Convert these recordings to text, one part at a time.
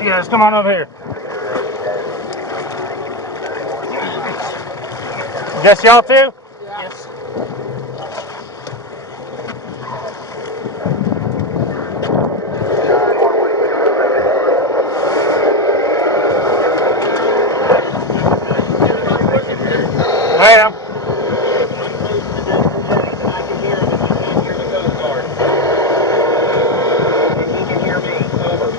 You guys come on over here. Just y'all two? Yeah. Yes. I am. I can hear him if you can't hear the Coast Guard. If he can hear me, over.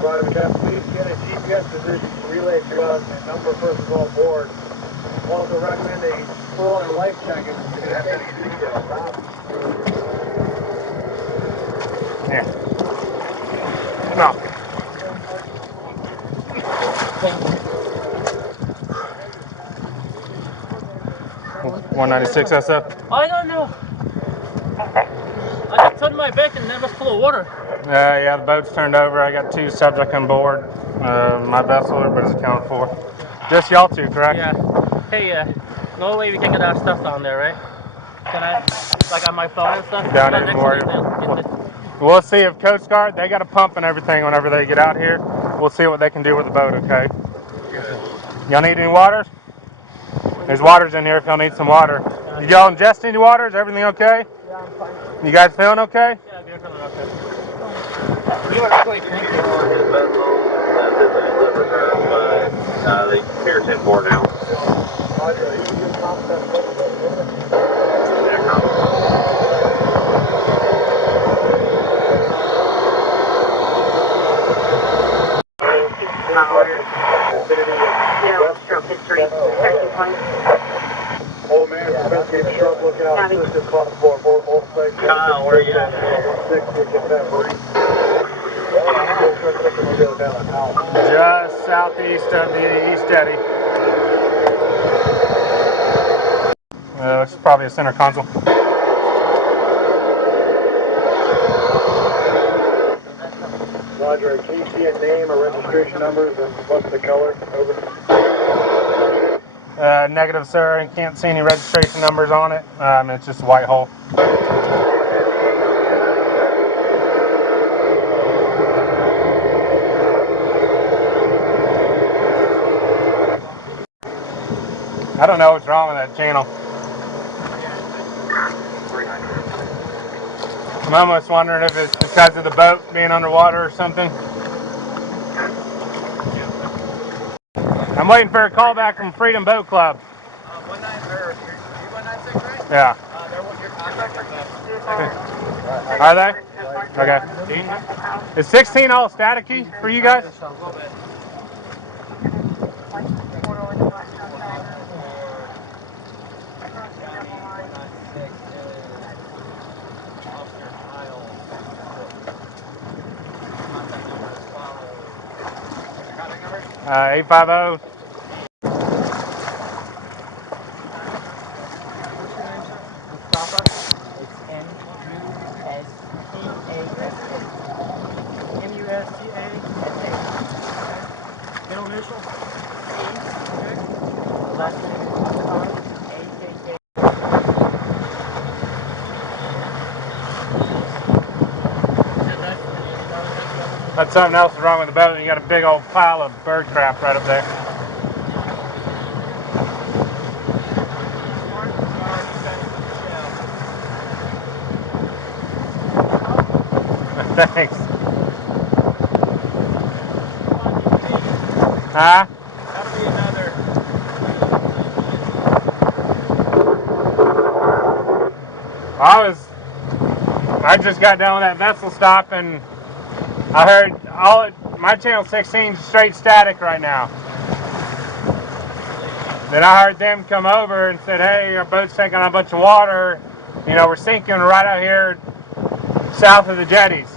Roger, Capsized, get a GPS position relay to us and number of persons on board. Also recommend a full and life check if you're going to have any details. Here. No. $196 SF. I don't know. I just turned my back and that was full of water. Yeah, the boat's turned over. I got 2 subjects on board. My vessel, everybody's accounted for. Just y'all 2, correct? Yeah. Hey, no way we can get our stuff down there, right? Can I, like on my phone and stuff? Don't even worry. We'll see if Coast Guard, they got a pump and everything whenever they get out here. We'll see what they can do with the boat, okay? Y'all need any water? There's waters in here if y'all need some water. Y'all ingest any water? Is everything okay? Yeah, I'm fine. You guys feeling okay? Yeah, we're feeling okay. You are quite cranky. His vessel, this is delivered her by the Pier 10 board now. Roger, you can pop that Old man, investigate sharp lookout, assistant constable on board all stations. Kyle, where are you at? 160, get that brief. Just southeast of the East Jetty. It's probably a center console. Roger, can you see a name or registration numbers and what's the color? Over. Negative, sir. I can't see any registration numbers on it. It's just a white hole. I don't know what's wrong with that channel. I'm almost wondering if it's because of the boat being underwater or something. I'm waiting for a call back from Freedom Boat Club. 196, right? Yeah. They're your contractor. Are they? Okay. Is 16 all staticky for you guys? A little bit. Contact number? 850. It's M-U-S-T-A-S-A. M-U-S-T-A-S-A. Middle initial? E. Okay. Last name is A-K-K. That's something else is wrong with the boat. You got a big old pile of bird crap right up there. Thanks. Huh? That'll be another. I just got done with that vessel stop and I heard my channel 16 is straight static right now. Then I heard them come over and said, hey, our boat's taking on a bunch of water. You know, we're sinking right out here south of the jetties.